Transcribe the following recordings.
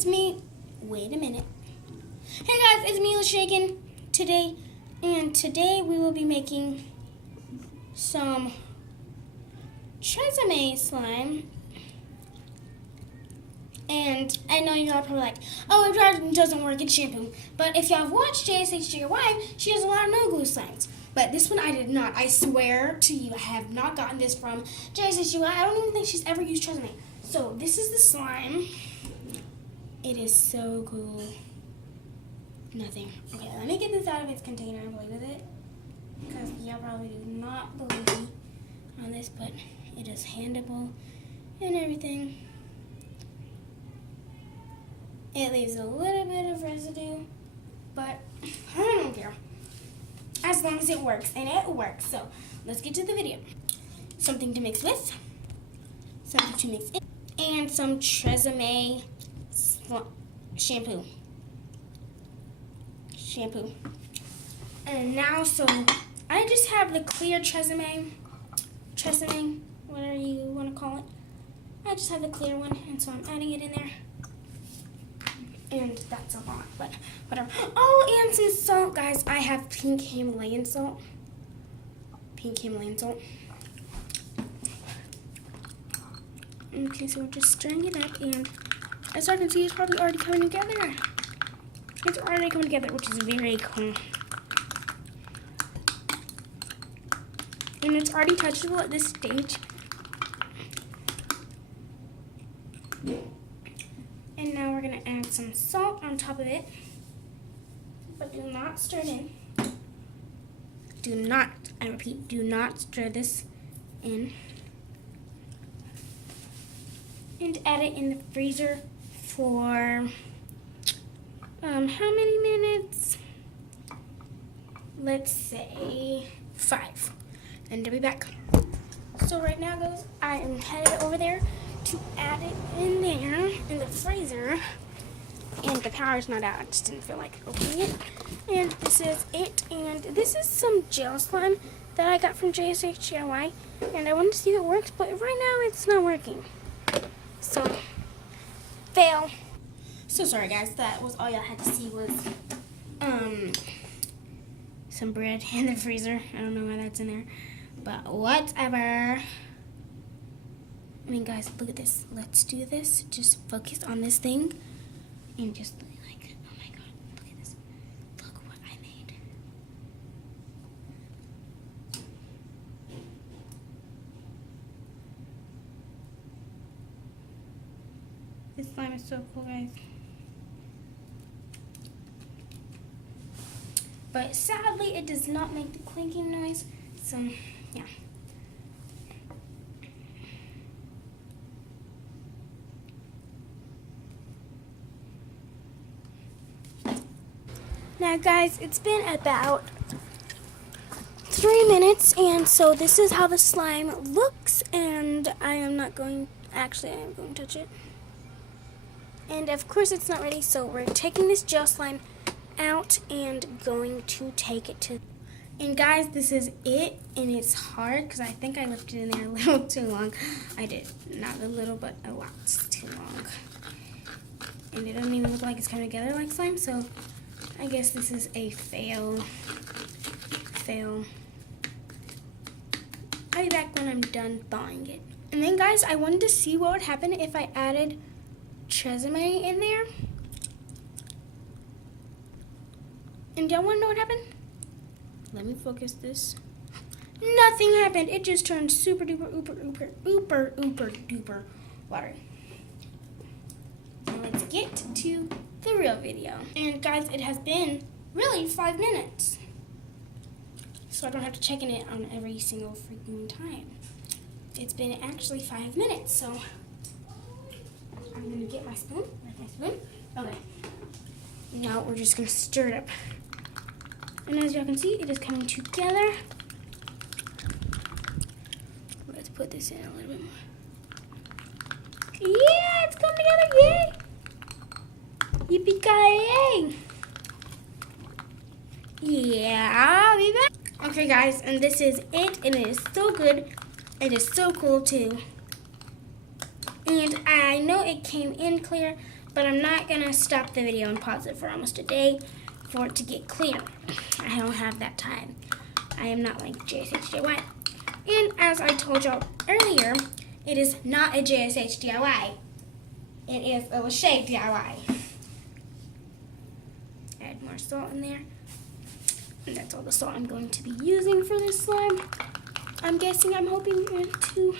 it's me. Wait a minute. Hey guys, it's me, Shaken, today, and today we will be making some Tresemme slime. And I know y'all are probably like, oh, it doesn't work, it's shampoo. But if y'all have watched JSHGY, she has a lot of no glue slimes. But this one I did not. I swear to you, I have not gotten this from JSHGY. I don't even think she's ever used Tresemme. So this is the slime. It is so cool. Nothing. Okay, let me get this out of its container and play with it. Because y'all probably do not believe me on this, but it is handable and everything. It leaves a little bit of residue, but I don't care. As long as it works, and it works. So let's get to the video. Something to mix with, something to mix in, and some Tresemme shampoo. And now, so I just have the clear Tresemme, whatever you want to call it. I just have the clear one, and so I'm adding it in there. And that's a lot, but whatever. Oh, and some salt, guys. I have pink Himalayan salt. Okay, so we're just stirring it up, and as I can see, it's probably already coming together. It's already coming together, which is very cool. And it's already touchable at this stage. And now we're going to add some salt on top of it. But do not stir it in. Do not, I repeat, do not stir this in. And add it in the freezer for, how many minutes? Let's say 5. And I'll be back. So right now, guys, I am headed over there to add it in there in the freezer, and the power's not out. I just didn't feel like opening it. And this is it, and this is some gel slime that I got from JSHGY, and I wanted to see if it works, but right now it's not working. So, fail. So sorry guys, that was all y'all had to see was some bread in the freezer. I don't know why that's in there, but whatever. I mean, guys, look at this. Let's do this. Just focus on this thing. And just like, oh my god, look at this. Look what I made. This slime is so cool, guys. But sadly, it does not make the clinking noise. So, yeah. Now guys, it's been about 3 minutes, and so this is how the slime looks, and I am going to touch it. And of course it's not ready, so we're taking this gel slime out and going to take it to. And guys, this is it, and it's hard because I think I left it in there a little too long. I did, not a little, but a lot too long. And it doesn't even look like it's coming together like slime, so I guess this is a fail. I'll be back when I'm done thawing it. And then guys, I wanted to see what would happen if I added Tresemme in there. And y'all want to know what happened? Let me focus this. Nothing happened. It just turned super duper duper watery. Now let's get to the real video. And guys, it has been really 5 minutes. So I don't have to check in it on every single freaking time. It's been actually 5 minutes, so I'm gonna get my spoon. Where's my spoon? Okay. Now we're just gonna stir it up. And as y'all can see, it is coming together. Let's put this in a little bit more. Yeah, it's coming together, yay! Yippee-ki-yay! Yeah, I'll be back. Okay, guys, and this is it, and it is so good. It is so cool, too. And I know it came in clear, But I'm not going to stop the video and pause it for almost a day for it to get clear. I don't have that time. I am not like JSH DIY. And as I told y'all earlier, it is not a JSH DIY. It is a Lachey DIY. Add more salt in there. And that's all the salt I'm going to be using for this slime. I'm guessing, I'm hoping to...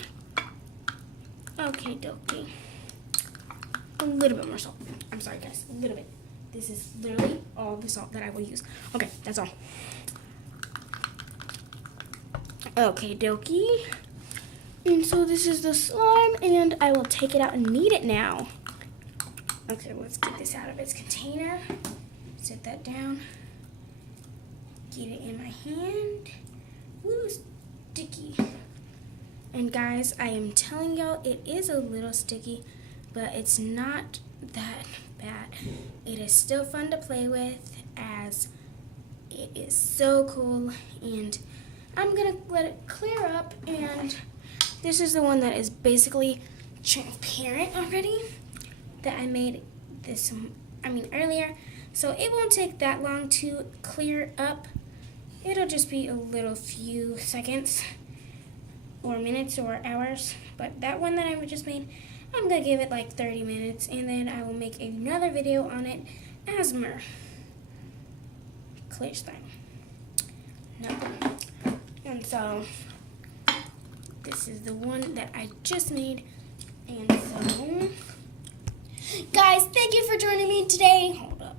Okay, dokie. A little bit more salt. I'm sorry, guys. A little bit. This is literally all the salt that I will use. Okay, that's all. Okay, dokie. And so this is the slime, and I will take it out and knead it now. Okay, let's get this out of its container. Set that down. Get it in my hand. Woo, sticky. And guys, I am telling y'all, it is a little sticky, but it's not that bad. It is still fun to play with, as it is so cool. And I'm gonna let it clear up, and this is the one that is basically transparent already, that I made this, earlier. So it won't take that long to clear up. It'll just be a little few seconds, or minutes, or hours. But that one that I just made, I'm gonna give it like 30 minutes, and then I will make another video on it as more clear slime. No. And so this is the one that I just made. And so, guys, thank you for joining me today. Hold up.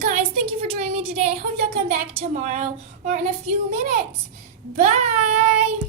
Guys, thank you for joining me today. Hope y'all come back tomorrow or in a few minutes. Bye.